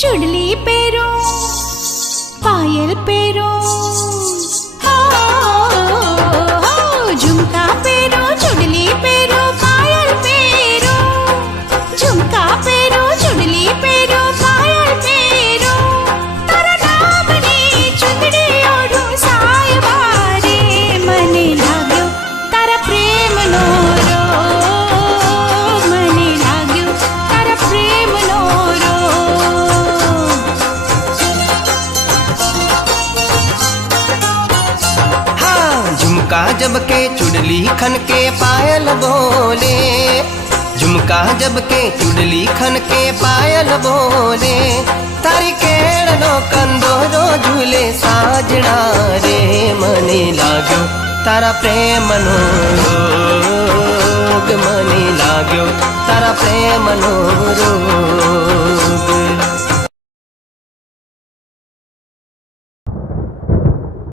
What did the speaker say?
चुड़ली पेरो पायल पेरो झुमका पेरो चुड़ली पेरो पायल पेरो झुमका पेरो चुड़ली पेरो पायल पेरो तारा नामनी चुंदड़ी ओढ़ू सायबा रे मने लाग्यो तारा प्रेम नो रोग मने लाग्यो तारा प्रेम नो झुमका जब के चुड़ली खन के पायल बोले, झुमका जब के चुड़ली खन के पायल बोले, तारी केड़नो कंदोरो झूले साजना रे मने लाग्यो तारा प्रेम नो रोग मने लाग्यो तारा प्रेम नो रोग।